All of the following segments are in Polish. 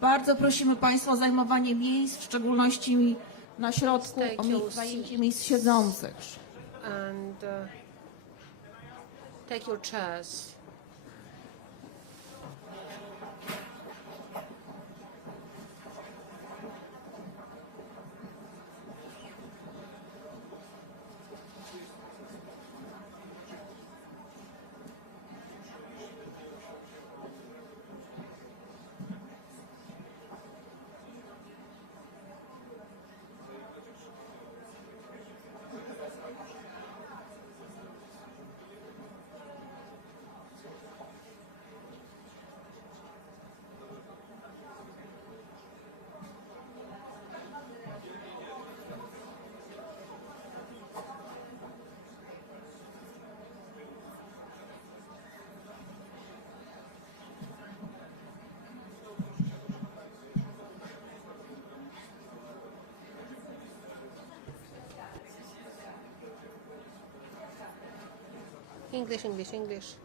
Bardzo prosimy Państwa o zajmowanie miejsc, w szczególności na środku, o zajęcie miejsc siedzących. And take your chairs. English, English, English.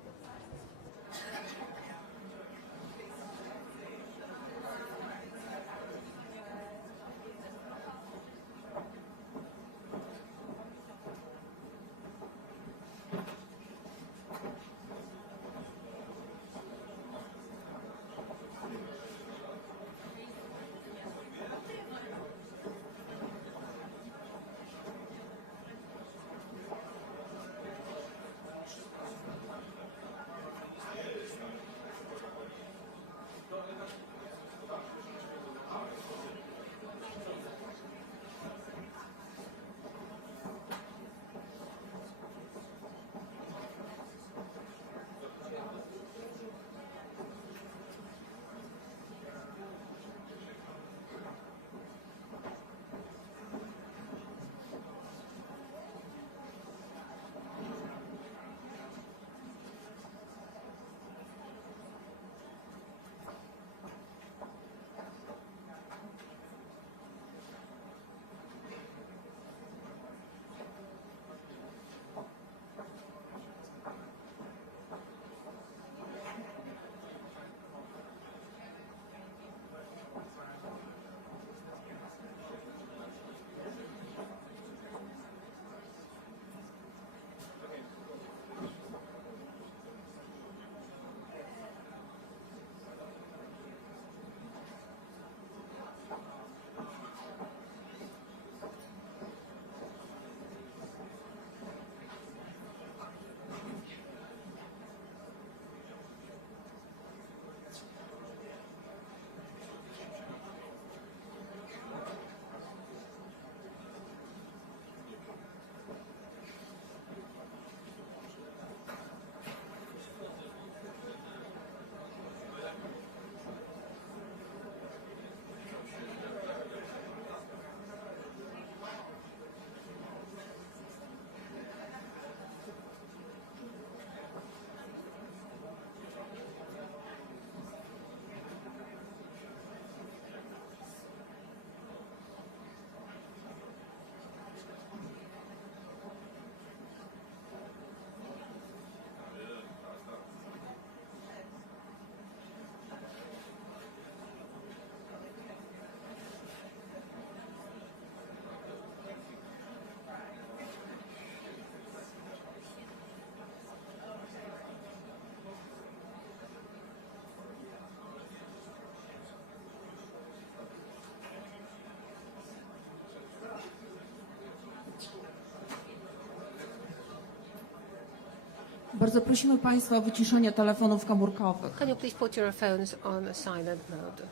Bardzo prosimy Państwa o wyciszenie telefonów komórkowych. Can you please put your phones on a silent mode?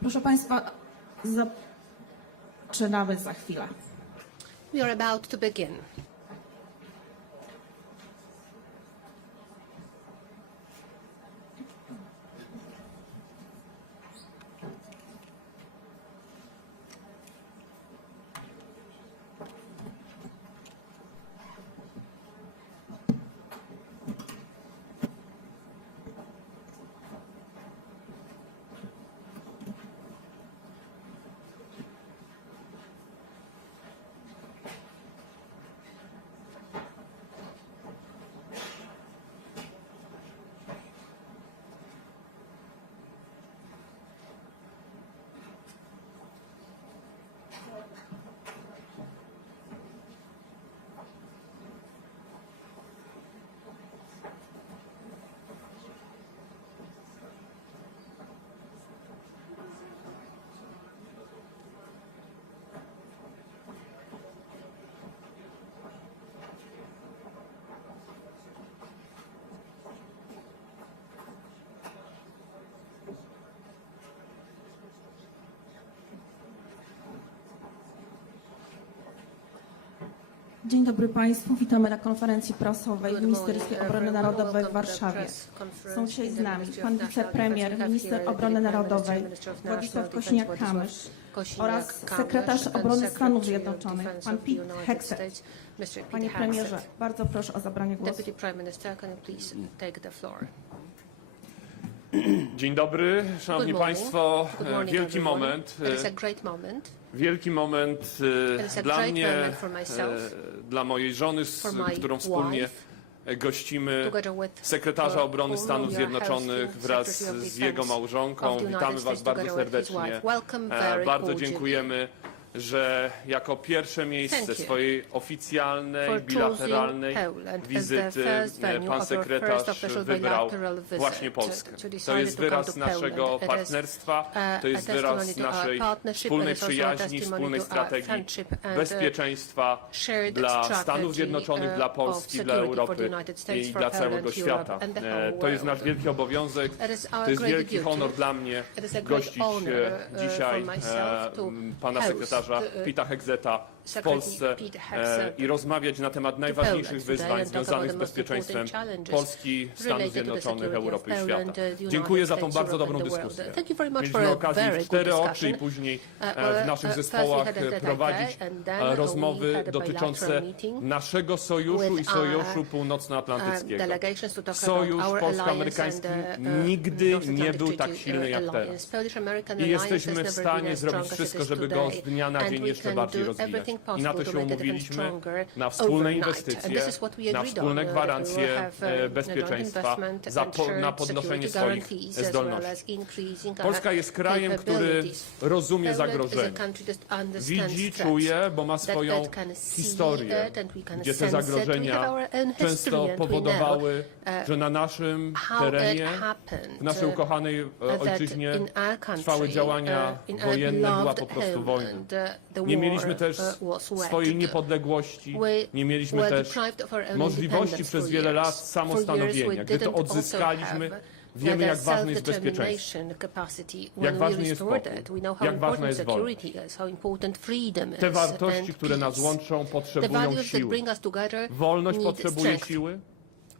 Proszę Państwa, zaczynamy za chwilę. We are about to begin. Dzień dobry Państwu. Witamy na konferencji prasowej w Good Ministerstwie morning, Obrony everyone. Narodowej w Welcome to the Warszawie. press conference Są dzisiaj in z the nami Ministry pan of National wicepremier, Defense. We have minister here obrony the narodowej Minister of Władysław National Defense, Kosiniak-Kamysz oraz Kosiniak-Kamysz sekretarz and obrony Stanów Secretary of Zjednoczonych, Defense pan of the Pete United Hegseth. States, Mr. Pete Panie Hegseth. premierze, bardzo proszę o zabranie głosu. Deputy Prime Minister, can you please take the floor? Dzień dobry, Szanowni Good morning. Państwo. Good morning, Wielki everyone. moment. It is a great moment. Wielki moment is a dla great mnie, moment for myself, dla mojej żony, for my którą wspólnie wife, gościmy, together with sekretarza obrony whom Stanów we are Zjednoczonych hosting wraz Secretary of z jego Defense małżonką. of the United Witamy Was States bardzo together with his serdecznie. wife. Welcome very Bardzo cordially. dziękujemy, że jako pierwsze miejsce Thank you swojej oficjalnej, for bilateralnej choosing Poland as the wizyty first venue pan of your sekretarz first official wybrał bilateral visit właśnie Polskę. to To decide jest to come wyraz to Poland. naszego It is, partnerstwa, to jest a wyraz testimony to our naszej partnership, wspólnej but it's also a przyjaźni, testimony wspólnej to our strategii friendship and, bezpieczeństwa shared dla strategy, Stanów Zjednoczonych, dla of Polski, dla security for the Europy United States, i for dla Poland, całego Europe świata. and the whole To jest nasz world. wielki obowiązek, It is our to jest great wielki duty. honor dla mnie It is a great gościć honor, dzisiaj for myself to pana host, sekretarza Pita Hegzetha w Secretary Polsce Pete Hegseth i rozmawiać na temat najważniejszych Poland wyzwań today and talk związanych z about the most bezpieczeństwem important challenges Polski, Stanów related to the Zjednoczonych, security of Europy i Poland, świata. the United Dziękuję za tą States, bardzo Europe dobrą and the world. dyskusję. Thank you very much for Mieliśmy a okazję very w good cztery oczy discussion. i później Well, w naszych first we zespołach had a tete-a-tete prowadzić and then we rozmowy had a dotyczące bilateral meeting naszego sojuszu i with sojuszu our, północnoatlantyckiego. delegations to talk Sojusz about our polsko-amerykański alliance and, nigdy North nie Atlantic był tak Treaty silny jak alliance. teraz. Polish-American I alliance jesteśmy has w never stanie been as zrobić strong as wszystko, it is żeby go today. z dnia na And dzień we jeszcze can bardziej do rozwijać. everything I na to possible się to make it even umówiliśmy, stronger na wspólne overnight. inwestycje, And this is what we na agreed wspólne on. gwarancje We have, bezpieczeństwa, investment and na shared podnoszenie security swoich guarantees, as well zdolności. as increasing our Polska jest krajem, który capabilities. rozumie Poland is a zagrożenie. country that understands Widzi, threats. czuje, bo ma swoją That can see historię, it and we can gdzie te sense it. We have zagrożenia our own history często and we know, powodowały, że na naszym how terenie, it happened, w naszej ukochanej that ojczyźnie in our country, trwały działania in our wojenne, była beloved po prostu home, wojna. and, the Nie war, mieliśmy też was waged. swojej niepodległości, We nie mieliśmy were też deprived of our own możliwości independence przez for wiele years. lat For years samostanowienia. we Gdy to didn't also odzyskaliśmy, have wiemy, the jak ważne jest bezpieczeństwo. self-determination capacity. Jak When we ważny jest restored pokój, it, we know how jak ważna important jest wolność. security is, how important freedom is, Te wartości, and które nas peace. łączą, The potrzebują values that siły. bring us together Wolność need potrzebuje strength. siły,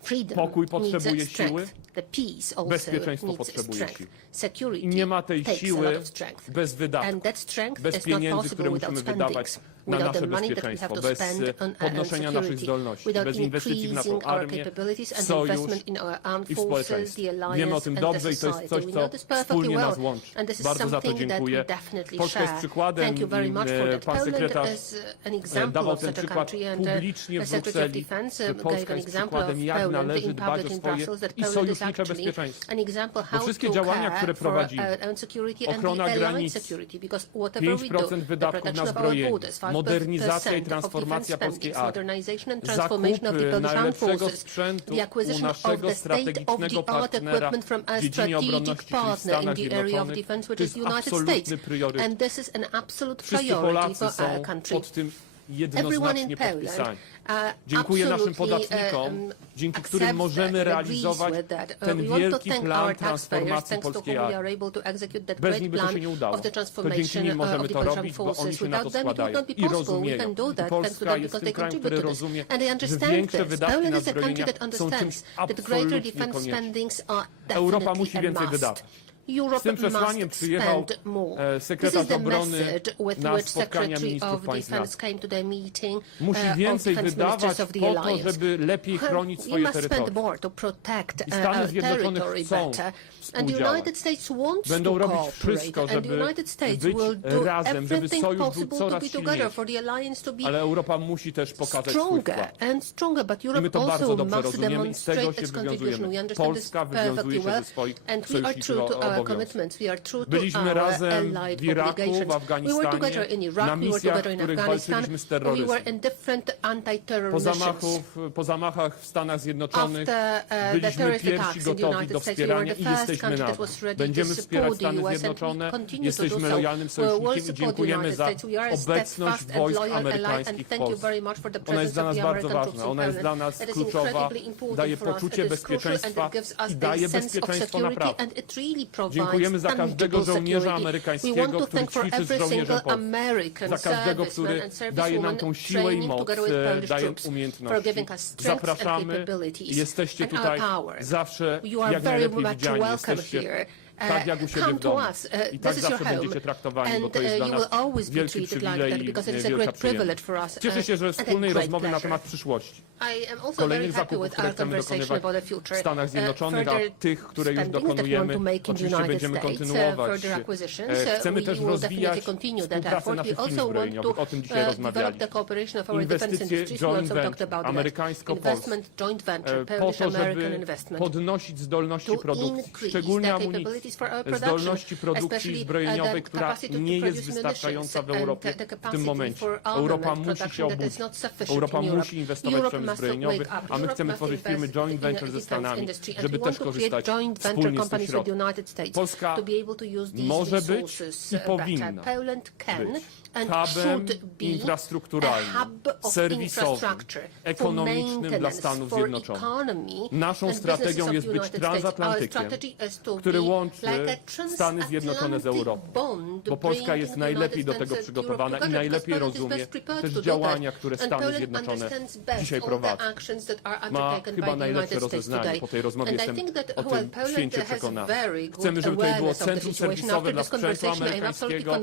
Freedom pokój needs potrzebuje strength. siły, The peace also bezpieczeństwo needs potrzebuje strength. siły. Security I nie ma tej takes a siły lot of strength. bez wydatków, And that strength bez is not pieniędzy, possible które without musimy wydawać spendings, na without nasze the money that we bezpieczeństwo, have to bez spend on podnoszenia naszych security, zdolności, without bez inwestycji w naszą increasing our armię, capabilities and sojusz investment in our armed i w forces, społeczeństwie. the alliance Wiemy o tym and dobrze the i to jest society. coś, We co know this perfectly wspólnie well, nas łączy. and this is Bardzo za to something that we dziękuję. definitely Polska jest share. przykładem. Thank you very much for that. Pan Poland sekretarz is an example dawał of ten such a przykład country, and publicznie w the Secretary of Brukseli, Defense że gave Polska an jest example of przykładem, jak Poland należy in dbać public o in swoje Brussels, that i Poland is sojusznicze actually bezpieczeństwo. an example Bo how wszystkie to działania, które care for prowadzimy, our own security and ochrona the allied granic, security, because whatever we do, 5% the wydatków na protection of our zbrojenie, borders, 5% modernizacja i of transformacja defense polskiej spending, armii, modernization and transformation of the zakupy Polish armed najlepszego forces, sprzętu the u acquisition of naszego the strategicznego state-of-the-art partnera equipment from a w dziedzinie strategic obronności, czyli w partner in Stanach the area of Zjednoczonych, defense, to which jest is United absolutny States. priorytet. And this is an absolute Wszyscy priority Polacy for są our country. pod tym Everyone in jednoznacznie Poland podpisani. Dziękuję naszym podatnikom, dzięki którym możemy realizować ten wielki plan transformacji polskiej armii. Bez nich by to się nie udało. To dzięki nim możemy to robić, bo oni się na to składają i rozumieją. I Polska jest tym krajem, który rozumie, że większe wydatki na zbrojenia są czymś absolutnie koniecznym. Europa musi więcej wydawać. Z tym przesłaniem przyjechał sekretarz obrony na spotkania ministrów państw NATO. Musi więcej wydawać po to, żeby lepiej chronić swoje terytorium. I Stany Zjednoczone chcą współdziałać. Będą robić wszystko, żeby być razem, żeby sojusz był coraz silniejszy. Ale Europa musi też pokazać swój wkład. I my to bardzo dobrze rozumiemy i z tego się wywiązujemy. Polska wywiązuje się ze swoich sojuszniczych obowiązków. Byliśmy razem w Iraku, w Afganistanie, na misjach, w których walczyliśmy z terroryzmem. Po zamachach w Stanach Zjednoczonych byliśmy pierwsi gotowi do wspierania i jesteśmy na to. Będziemy wspierać Stany Zjednoczone, jesteśmy lojalnym sojusznikiem i dziękujemy za obecność wojsk amerykańskich w Polsce. Ona jest dla nas bardzo ważna, ona jest dla nas kluczowa, daje poczucie bezpieczeństwa i daje bezpieczeństwo naprawdę. Dziękujemy za każdego żołnierza amerykańskiego, który ćwiczy z żołnierzem polskim. Za każdego, który daje nam tą siłę i moc, daje umiejętności. Zapraszamy i jesteście tutaj zawsze jak najlepiej widziani. Jesteście tak jak u siebie w domu. I tak zawsze będziecie traktowani, bo to jest dla nas wielki przywilej i wielka przyjemność. Cieszę się, że wspólnej rozmowy na temat przyszłości, kolejnych zakupów, które chcemy dokonywać w Stanach Zjednoczonych, a tych, które już dokonujemy, oczywiście będziemy kontynuować. Chcemy też rozwijać współpracę naszych firm zbrojeniowych, o tym dzisiaj rozmawialiśmy. Inwestycje joint venture, amerykańsko-polskie, po to, żeby podnosić zdolności produkcji, szczególnie amunicji, zdolności produkcji zbrojeniowej, która nie jest wystarczająca w Europie w tym momencie. Europa musi się obudzić. Europa musi inwestować w przemysł zbrojeniowy, a my chcemy tworzyć firmy joint venture ze Stanami, żeby też korzystać wspólnie z tych środków. Polska może być i powinna być hubem infrastrukturalnym, serwisowym, ekonomicznym dla Stanów Zjednoczonych. Naszą strategią jest być transatlantykiem, który łączy Stany Zjednoczone z Europą, bo Polska jest najlepiej do tego przygotowana i najlepiej rozumie też działania, które Stany Zjednoczone dzisiaj prowadzą. Ma chyba najlepsze rozeznanie. Po tej rozmowie jestem o tym święcie przekonany. Chcemy, żeby tutaj było centrum serwisowe dla sprzętu amerykańskiego,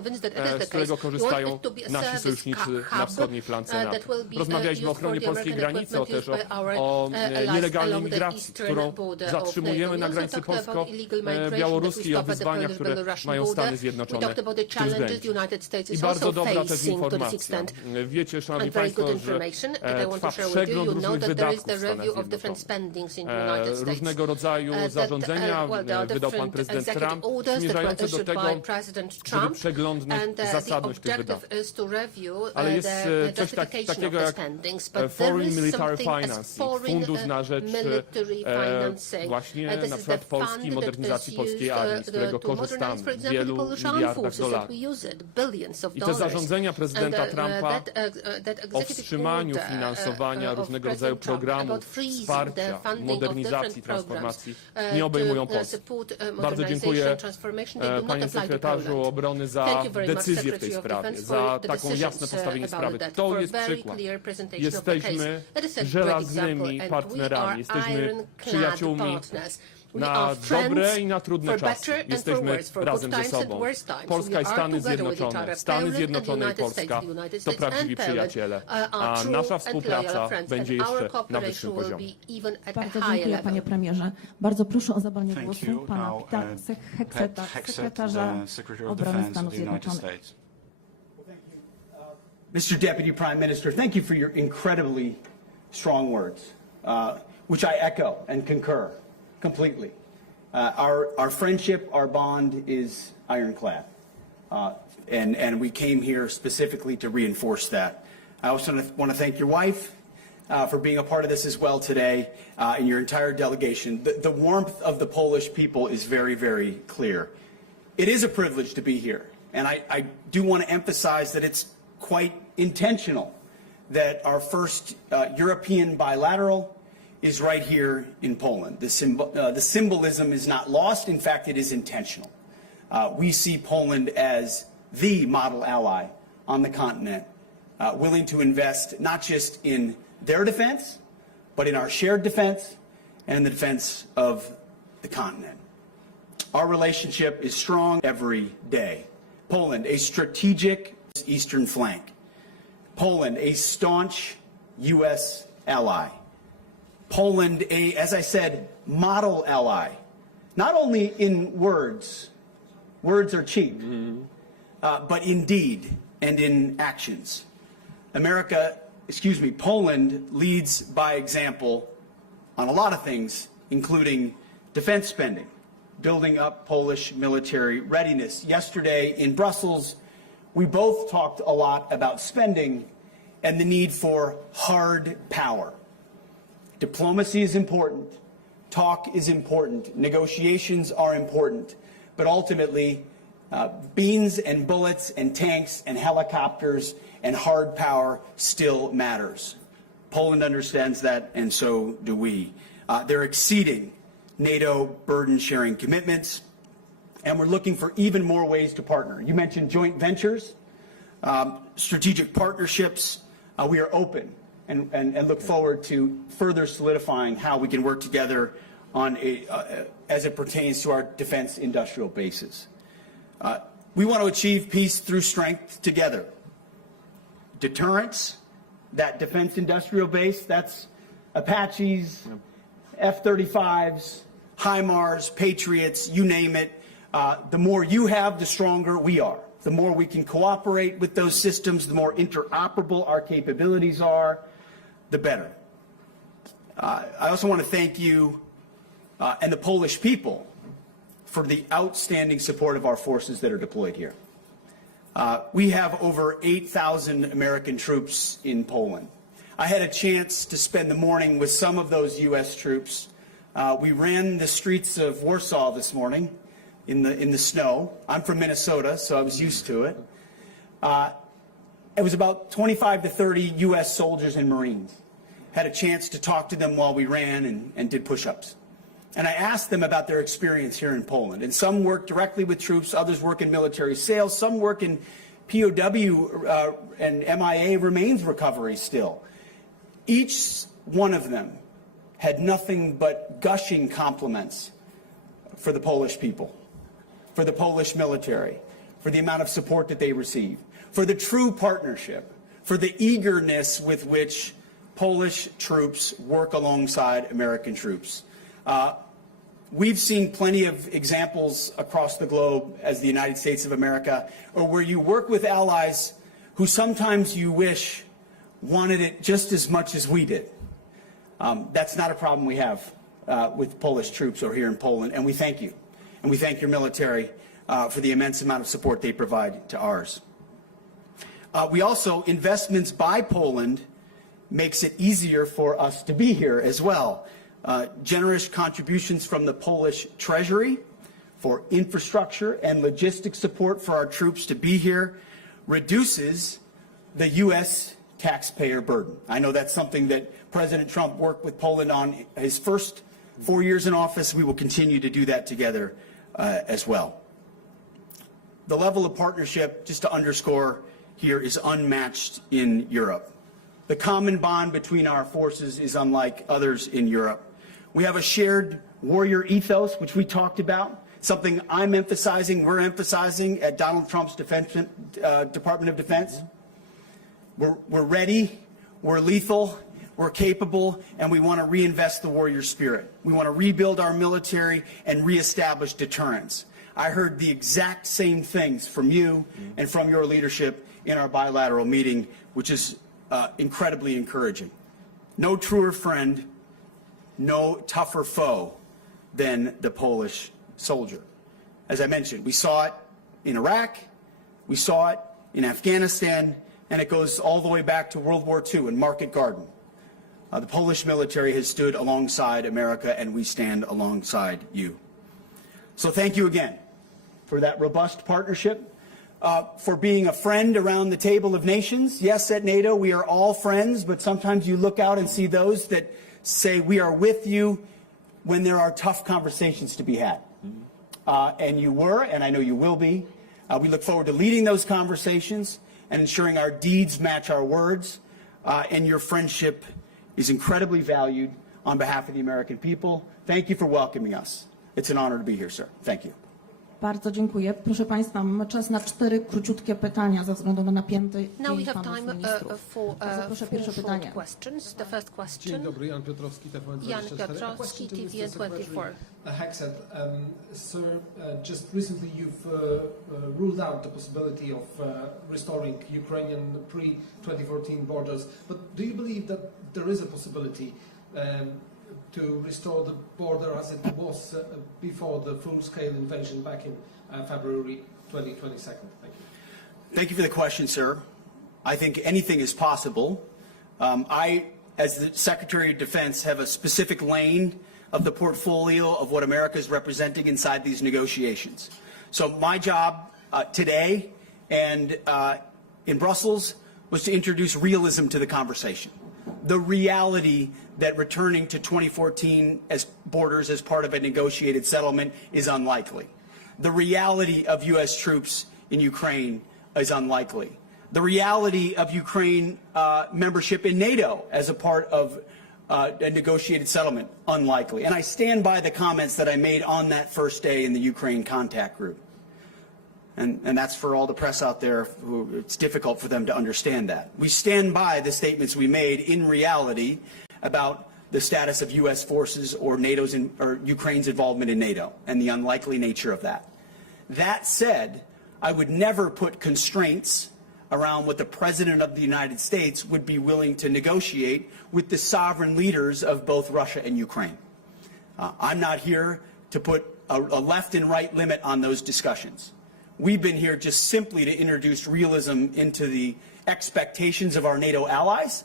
z którego korzystają nasi sojusznicy na wschodniej flance NATO. Rozmawialiśmy o ochronie polskiej granicy, też o nielegalnej migracji, którą zatrzymujemy na granicy polsko-białoruskiej i o wyzwaniach, które mają Stany Zjednoczone w tym względzie. I bardzo dobra też informacja. Wiecie, Szanowni Państwo, że trwa przegląd różnych wydatków w Stanach Zjednoczonych. Różnego rodzaju zarządzenia wydał pan prezydent Trump, zmierzające do tego, żeby przeglądnąć zasadność tych wydatków. Ale jest coś takiego jak Foreign Military Financing, fundusz na rzecz właśnie na przykład Polski, modernizacji polskiej armii, z którego korzystamy w wielu miliardach dolarów. I te zarządzenia prezydenta Trumpa o wstrzymaniu finansowania różnego rodzaju programów wsparcia, modernizacji, transformacji nie obejmują Polski. Bardzo dziękuję panie sekretarzu obrony za decyzję w tej sprawie, za taką jasne postawienie sprawy. To jest przykład. Jesteśmy żelaznymi partnerami, jesteśmy przyjaciółmi na dobre i na trudne czasy. Jesteśmy razem ze sobą. Polska i Stany Zjednoczone, Stany Zjednoczone i Polska to prawdziwi przyjaciele, a nasza współpraca będzie jeszcze na wyższym poziomie. Bardzo dziękuję, panie premierze. Bardzo proszę o zabranie głosu pana Hegseta, sekretarza obrony Stanów Zjednoczonych. Mr. Deputy Prime Minister, thank you for your incredibly strong words, which I echo and concur completely. Our friendship, our bond is ironclad, and we came here specifically to reinforce that. I also want to thank your wife for being a part of this as well today, and your entire delegation. The warmth of the Polish people is very, very clear. It is a privilege to be here, and I do want to emphasize that it's quite intentional that our first European bilateral is right here in Poland. The symbolism is not lost. In fact, it is intentional. We see Poland as the model ally on the continent, willing to invest not just in their defense, but in our shared defense and in the defense of the continent. Our relationship is strong every day. Poland, a strategic eastern flank. Poland, a staunch U.S. ally. Poland, as I said, model ally. Not only in words are cheap, but in deed and in actions. Poland leads by example on a lot of things, including defense spending, building up Polish military readiness. Yesterday in Brussels, we both talked a lot about spending and the need for hard power. Diplomacy is important. Talk is important. Negotiations are important. But ultimately, beans and bullets and tanks and helicopters and hard power still matters. Poland understands that, and so do we. They're exceeding NATO burden-sharing commitments. and we're looking for even more ways to partner. You mentioned joint ventures, strategic partnerships. We are open and look forward to further solidifying how we can work together on as it pertains to our defense industrial bases. We want to achieve peace through strength together. Deterrence, that defense industrial base, that's Apaches, F-35s, HIMARS, Patriots, you name it. The more you have, the stronger we are. The more we can cooperate with those systems, the more interoperable our capabilities are, the better. I also want to thank you and the Polish people for the outstanding support of our forces that are deployed here. We have over 8,000 American troops in Poland. I had a chance to spend the morning with some of those U.S. troops. We ran the streets of Warsaw this morning in the snow. I'm from Minnesota, so I was used to it. It was about 25 to 30 U.S. soldiers and Marines. Had a chance to talk to them while we ran and did push-ups. And I asked them about their experience here in Poland. And some work directly with troops, others work in military sales, some work in POW and MIA remains recovery still. Each one of them had nothing but gushing compliments for the Polish people, for the Polish military, for the amount of support that they receive, for the true partnership, for the eagerness with which Polish troops work alongside American troops. We've seen plenty of examples across the globe as the United States of America, or where you work with allies who sometimes you wish wanted it just as much as we did. That's not a problem we have with Polish troops or here in Poland, and we thank you. And we thank your military for the immense amount of support they provide to ours. We also, investments by Poland makes it easier for us to be here as well. Generous contributions from the Polish Treasury for infrastructure and logistic support for our troops to be here reduces the U.S. taxpayer burden. I know that's something that President Trump worked with Poland on his first 4 years in office. We will continue to do that together as well. The level of partnership, just to underscore here, is unmatched in Europe. The common bond between our forces is unlike others in Europe. We have a shared warrior ethos, which we talked about, something I'm emphasizing, we're emphasizing at Donald Trump's Department of Defense. We're ready, we're lethal, we're capable, and we want to reinvest the warrior spirit. We want to rebuild our military and reestablish deterrence. I heard the exact same things from you and from your leadership in our bilateral meeting, which is incredibly encouraging. No truer friend, no tougher foe than the Polish soldier. As I mentioned, we saw it in Iraq, we saw it in Afghanistan, and it goes all the way back to World War II in Market Garden. The Polish military has stood alongside America, and we stand alongside you. So thank you again for that robust partnership, for being a friend around the table of nations. Yes, at NATO, we are all friends, but sometimes you look out and see those that say we are with you when there are tough conversations to be had. And you were, and I know you will be. We look forward to leading those conversations and ensuring our deeds match our words. And your friendship is incredibly valued on behalf of the American people. Thank you for welcoming us. It's an honor to be here, sir. Thank you. Bardzo dziękuję. Proszę Państwa, mamy czas na 4 króciutkie pytania ze względu na napięty Now we dzień have panów time ministrów. for Proszę, pierwsze pytanie. questions. The first question. Dzień dobry, Jan Piotrowski, TVN24. Jan Piotrowski, TVN24. Hegseth, sir, just recently you've ruled out the possibility of restoring Ukrainian pre-2014 borders, but do you believe that there is a possibility to restore the border as it was before the full-scale invasion back in February 2022? Thank you. Thank you for the question, sir. I think anything is possible. I, as the Secretary of Defense, have a specific lane of the portfolio of what America is representing inside these negotiations. So my job today and in Brussels was to introduce realism to the conversation. The reality that returning to 2014 as borders as part of a negotiated settlement is unlikely. The reality of U.S. troops in Ukraine is unlikely. The reality of Ukraine membership in NATO as a part of a negotiated settlement, unlikely. And I stand by the comments that I made on that first day in the Ukraine contact group. And that's for all the press out there, it's difficult for them to understand that. We stand by the statements we made in reality about the status of U.S. forces or or Ukraine's involvement in NATO and the unlikely nature of that. That said, I would never put constraints around what the President of the United States would be willing to negotiate with the sovereign leaders of both Russia and Ukraine. I'm not here to put a left and right limit on those discussions. We've been here just simply to introduce realism into the expectations of our NATO allies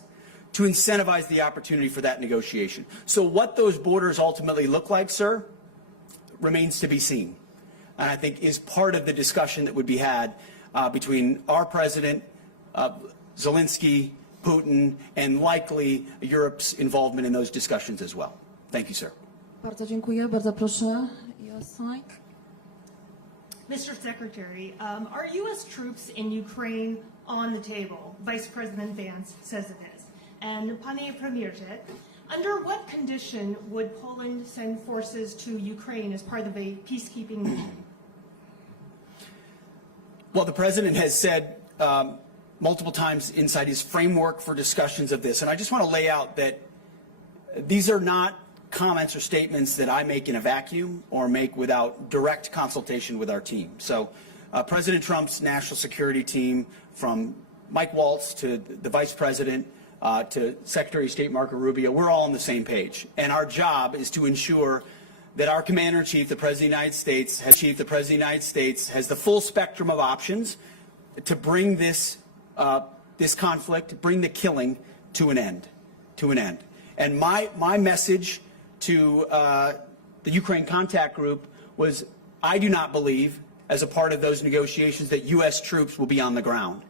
to incentivize the opportunity for that negotiation. So what those borders ultimately look like, sir, remains to be seen. And I think is part of the discussion that would be had between our president, Zelensky, Putin, and likely Europe's involvement in those discussions as well. Thank you, sir. Bardzo dziękuję. Bardzo proszę. Josaj. Mr. Secretary, are U.S. troops in Ukraine on the table? Vice President Vance says it is. And Panie Premierze, under what condition would Poland send forces to Ukraine as part of a peacekeeping mission? Well, the President has said multiple times inside his framework for discussions of this, and I just want to lay out that these are not comments or statements that I make in a vacuum or make without direct consultation with our team. So President Trump's national security team, from Mike Waltz to the Vice President to Secretary of State Marco Rubio, we're all on the same page. And our job is to ensure that our Commander-in-Chief, the President of the United States, has the full spectrum of options to bring this conflict, bring the killing to an end. And my message to the Ukraine contact group was, I do not believe, as a part of those negotiations, that U.S. troops will be on the ground.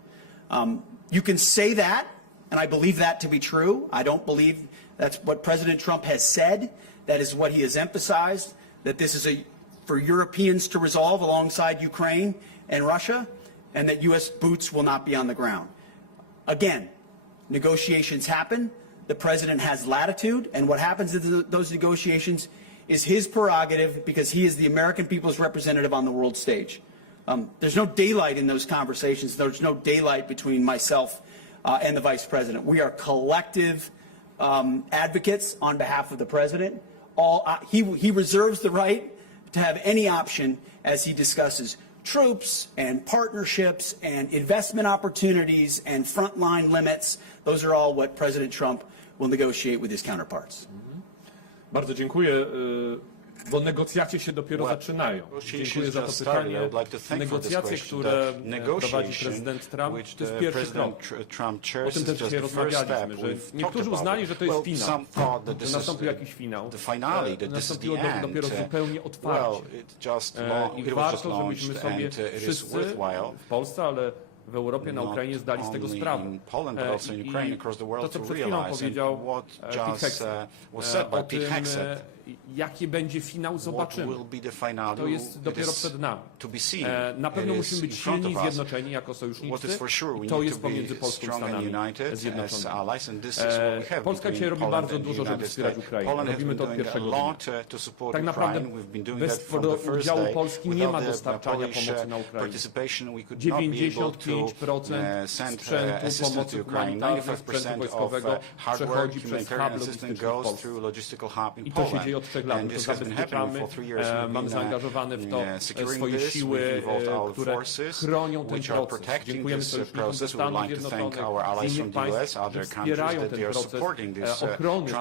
You can say that, and I believe that to be true. I don't believe that's what President Trump has said. That is what he has emphasized, that this is for Europeans to resolve alongside Ukraine and Russia, and that U.S. boots will not be on the ground. Again, negotiations happen. The President has latitude, and what happens in those negotiations is his prerogative because he is the American people's representative on the world stage. There's no daylight in those conversations. There's no daylight between myself and the Vice President. We are collective advocates on behalf of the President. He reserves the right to have any option as he discusses troops and partnerships and investment opportunities and frontline limits. Those are all what President Trump will negotiate with his counterparts. Bardzo dziękuję, bo negocjacje się dopiero zaczynają. Dziękuję za to pytanie. Negocjacje, które prowadzi prezydent Trump, to jest pierwszy krok. O tym też dzisiaj rozmawialiśmy, że niektórzy uznali, że to jest finał, że nastąpił jakiś finał. Nastąpiło dopiero zupełnie otwarcie. I warto, żebyśmy sobie wszyscy w Polsce, ale w Europie, na Ukrainie zdali z tego sprawę. I to, co przed chwilą powiedział Pete Hegseth, jaki będzie finał, zobaczymy. To jest dopiero przed nami. Na pewno musimy być silni i zjednoczeni jako sojusznicy. I to jest pomiędzy Polską i Stanami Zjednoczonymi. Polska dzisiaj robi bardzo dużo, żeby wspierać Ukrainę. Robimy to od pierwszego dnia. Tak naprawdę bez udziału Polski nie ma dostarczania pomocy na Ukrainę. 95% sprzętu pomocy humanitarnej, sprzętu wojskowego przechodzi przez hub logistyczny w Polsce. I to się dzieje od 3 lat. My to zabezpieczamy. Mamy zaangażowane w to swoje siły, które chronią ten proces. Dziękujemy sojusznikom ze Stanów Zjednoczonych, z innych państw, że wspierają ten proces ochrony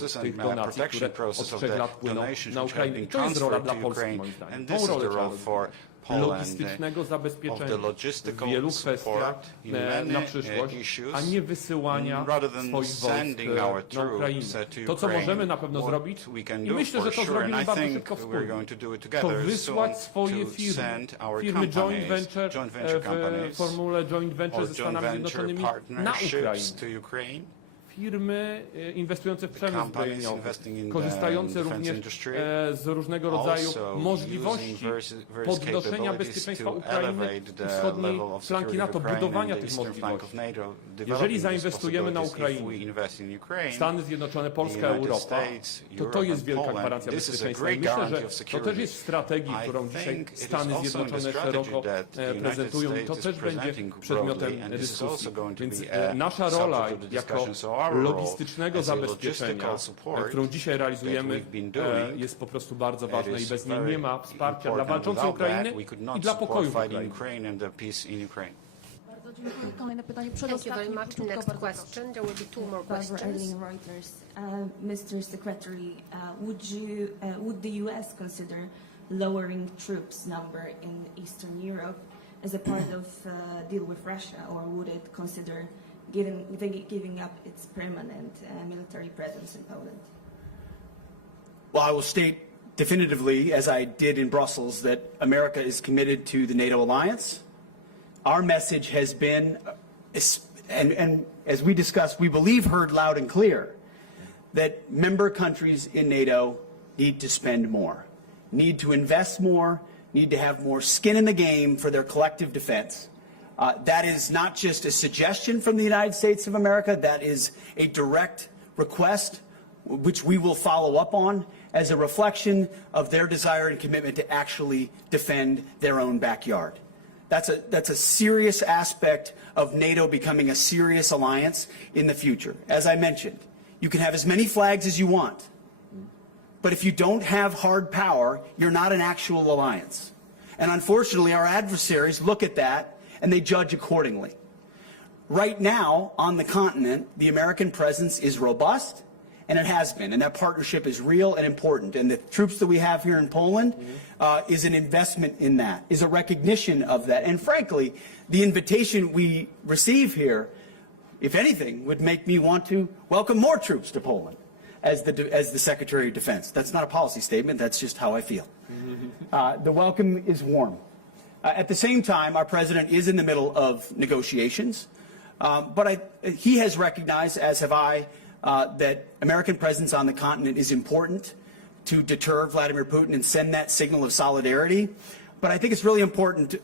też tych donacji, które od 3 lat płyną na Ukrainę. I to jest rola dla Polski, moim zdaniem. Tą rolę trzeba logistycznego zabezpieczenia w wielu kwestiach na przyszłość, a nie wysyłania swoich wojsk na Ukrainę. To, co możemy na pewno zrobić, i myślę, że to zrobimy bardzo szybko wspólnie, to wysłać swoje firmy joint venture w formule joint venture ze Stanami Zjednoczonymi na Ukrainę. firmy inwestujące w przemysł zbrojeniowy, korzystające również z różnego rodzaju możliwości podnoszenia bezpieczeństwa Ukrainy i wschodniej flanki NATO, budowania tych możliwości. Jeżeli zainwestujemy na Ukrainie, Stany Zjednoczone, Polska, Europa, to jest wielka gwarancja bezpieczeństwa. I myślę, że to też jest w strategii, którą dzisiaj Stany Zjednoczone szeroko prezentują i to też będzie przedmiotem dyskusji. Więc nasza rola jako logistycznego zabezpieczenia, którą dzisiaj realizujemy, jest po prostu bardzo ważna i bez niej nie ma wsparcia dla walczącej Ukrainy i dla pokoju w Ukrainie. Bardzo dziękuję. Kolejne pytanie Thank you very przedostatnie. much. Krótko, Next bardzo proszę. question. There will be two more Barbara questions. Erling, Reuters. Mr. Secretary, would the U.S. consider lowering troops number in Eastern Europe as a part of deal with Russia, or would it consider giving up its permanent military presence in Poland? Well, I will state definitively, as I did in Brussels, that America is committed to the NATO alliance. Our message has been, and as we discussed, we believe heard loud and clear, that member countries in NATO need to spend more, need to invest more, need to have more skin in the game for their collective defense. That is not just a suggestion from the United States of America, that is a direct request which we will follow up on as a reflection of their desire and commitment to actually defend their own backyard. That's a serious aspect of NATO becoming a serious alliance in the future. As I mentioned, you can have as many flags as you want, but if you don't have hard power, you're not an actual alliance. And unfortunately, our adversaries look at that and they judge accordingly. Right now, on the continent, the American presence is robust, and it has been, and that partnership is real and important. And the troops that we have here in Poland is an investment in that, is a recognition of that. And frankly, the invitation we receive here, if anything, would make me want to welcome more troops to Poland as the Secretary of Defense. That's not a policy statement, that's just how I feel. The welcome is warm. At the same time, our president is in the middle of negotiations, but he has recognized, as have I, that American presence on the continent is important to deter Vladimir Putin and send that signal of solidarity. But I think it's really important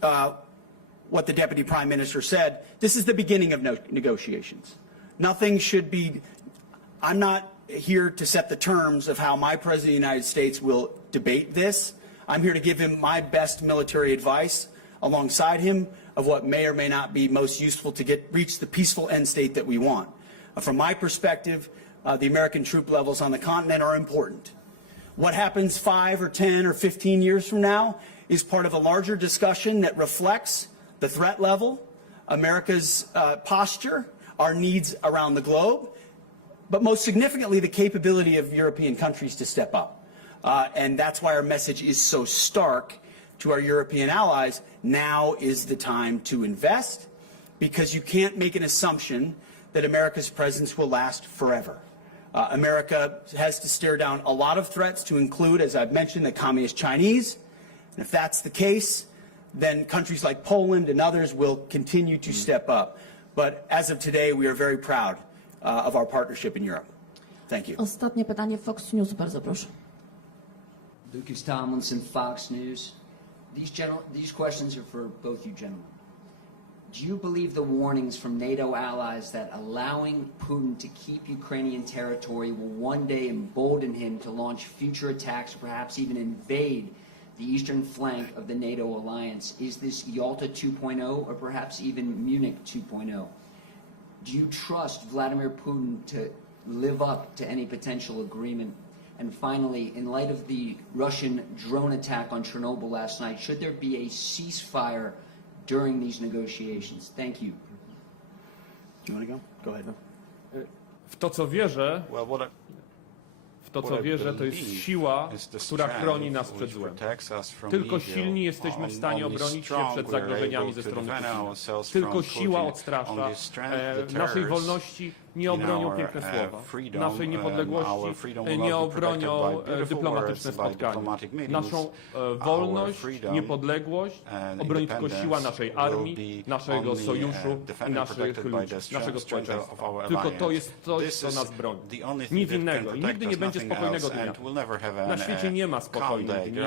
what the Deputy Prime Minister said. This is the beginning of negotiations. Nothing should be, I'm not here to set the terms of how my President of the United States will debate this. I'm here to give him my best military advice alongside him of what may or may not be most useful to reach the peaceful end state that we want. From my perspective, the American troop levels on the continent are important. What happens 5 or 10 or 15 years from now is part of a larger discussion that reflects the threat level, America's posture, our needs around the globe, but most significantly, the capability of European countries to step up. And that's why our message is so stark to our European allies. Now is the time to invest, because you can't make an assumption that America's presence will last forever. America has to stare down a lot of threats, to include, as I've mentioned, the Communist Chinese. And if that's the case, then countries like Poland and others will continue to step up. But as of today, we are very proud of our partnership in Europe. Thank you. Ostatnie pytanie, Fox News, bardzo proszę. Lucas Tomlinson, Fox News. These questions are for both you gentlemen. Do you believe the warnings from NATO allies that allowing Putin to keep Ukrainian territory will one day embolden him to launch future attacks, or perhaps even invade the eastern flank of the NATO alliance? Is this Yalta 2.0 or perhaps even Munich 2.0? Do you trust Vladimir Putin to live up to any potential agreement? And finally, in light of the Russian drone attack on Chernobyl last night, should there be a ceasefire during these negotiations? Thank you. Do you want to go? Go ahead. W to, co wierzę, to jest siła, która chroni nas przed złem. Tylko silni jesteśmy w stanie obronić się przed zagrożeniami ze strony Putina. Tylko siła odstrasza. Naszej wolności nie obronią piękne słowa naszej niepodległości, nie obronią dyplomatyczne spotkania. Naszą wolność, niepodległość obroni tylko siła naszej armii, naszego sojuszu i naszych ludzi, naszego społeczeństwa. Tylko to jest coś, co nas broni. Nic innego. I nigdy nie będzie spokojnego dnia. Na świecie nie ma spokojnych dni.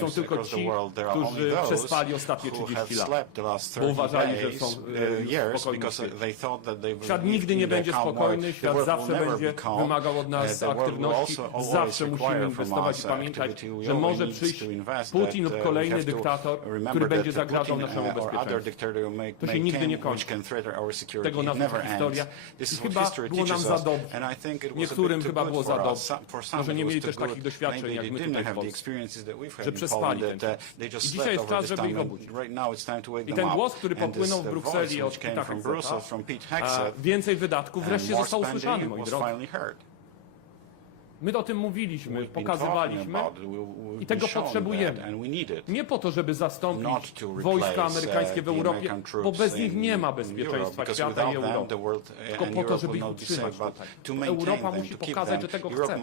Są tylko ci, którzy przespali ostatnie 30 lat, bo uważali, że są spokojni. Świat nigdy nie będzie spokojny, świat zawsze będzie wymagał od nas aktywności, zawsze musimy inwestować i pamiętać, że może przyjść Putin lub kolejny dyktator, który będzie zagrażał naszemu bezpieczeństwu. To się nigdy nie kończy. Tego nas uczy historia i chyba było nam za dobrze. Niektórym chyba było za dobrze, że nie mieli też takich doświadczeń jak my tutaj w Polsce, że przespali ten czas. I dzisiaj jest czas, żeby ich obudzić. I ten głos, który popłynął w Brukseli od Pita Hegseta, więcej wydatków, wreszcie został usłyszany, moi drodzy. My o tym mówiliśmy, pokazywaliśmy i tego potrzebujemy. Nie po to, żeby zastąpić wojska amerykańskie w Europie, bo bez nich nie ma bezpieczeństwa świata i Europy. Tylko po to, żeby ich utrzymać tutaj. Europa musi pokazać, że tego chce.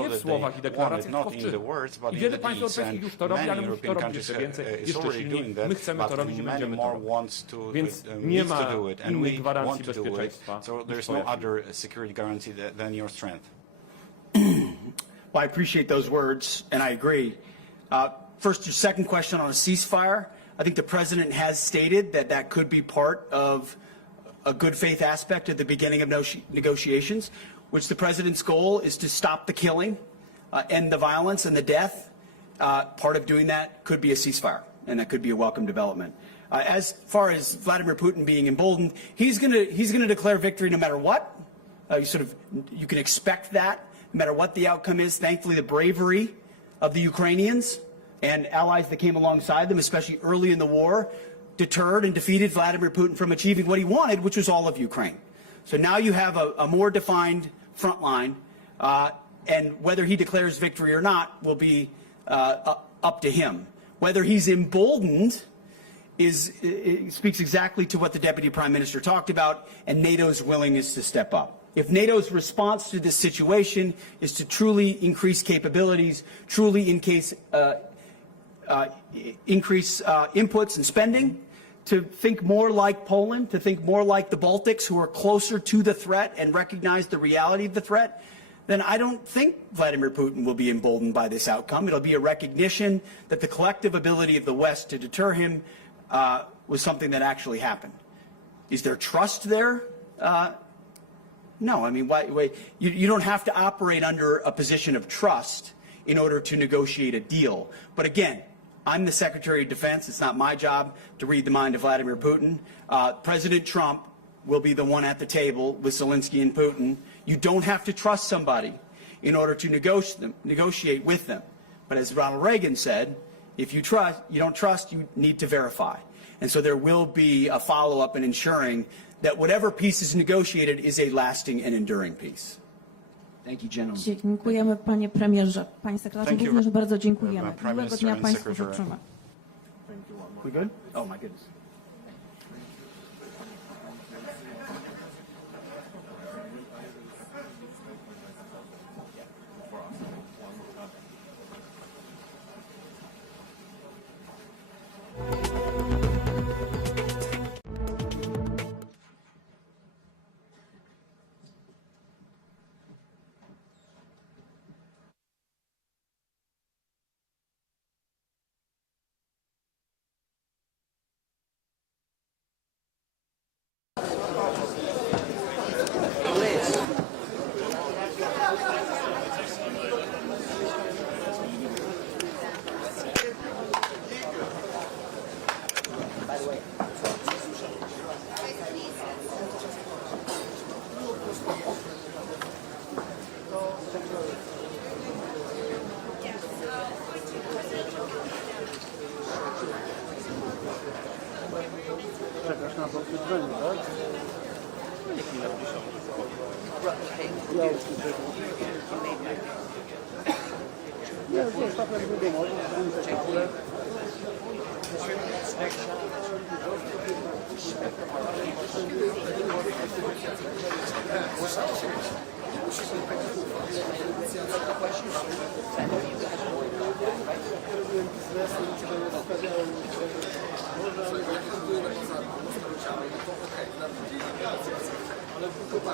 Nie w słowach i deklaracjach, tylko w czynach. I wiele państw europejskich już to robi, ale musi to robić jeszcze więcej, jeszcze silniej. My chcemy to robić i będziemy to robić. Więc nie ma innej gwarancji bezpieczeństwa niż Well, I appreciate those words, and I agree. First, your second question on a ceasefire. I think the president has stated that that could be part of a good faith aspect at the beginning of negotiations, which the president's goal is to stop the killing, end the violence and the death. Part of doing that could be a ceasefire, and that could be a welcome development. As far as Vladimir Putin being emboldened, he's gonna declare victory no matter what. You can expect that. No matter what the outcome is. Thankfully, the bravery of the Ukrainians and allies that came alongside them, especially early in the war, deterred and defeated Vladimir Putin from achieving what he wanted, which was all of Ukraine. So now you have a more defined front line, and whether he declares victory or not will be up to him. Whether he's emboldened speaks exactly to what the Deputy Prime Minister talked about, and NATO's willingness to step up. If NATO's response to this situation is to truly increase capabilities, truly increase inputs and spending, to think more like Poland, to think more like the Baltics, who are closer to the threat and recognize the reality of the threat, then I don't think Vladimir Putin will be emboldened by this outcome. It'll be a recognition that the collective ability of the West to deter him was something that actually happened. Is there trust there? No, I mean, you don't have to operate under a position of trust in order to negotiate a deal. But again, I'm the Secretary of Defense. It's not my job to read the mind of Vladimir Putin. President Trump will be the one at the table with Zelensky and Putin. You don't have to trust somebody in order to negotiate with them. But as Ronald Reagan said, if you don't trust, you need to verify. And so there will be a follow-up in ensuring that whatever peace is negotiated is a lasting and enduring peace. Thank you, gentlemen. Dziękujemy, panie premierze. Panie sekretarzu, również bardzo dziękujemy. Miłego dnia państwu życzymy. We good? Oh my goodness. Czekasz na potwierdzenie, tak? No nie chwilę piszą. Ja już nie, już jest tak jak wiadomo, że I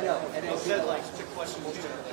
know. And said like 2 questions.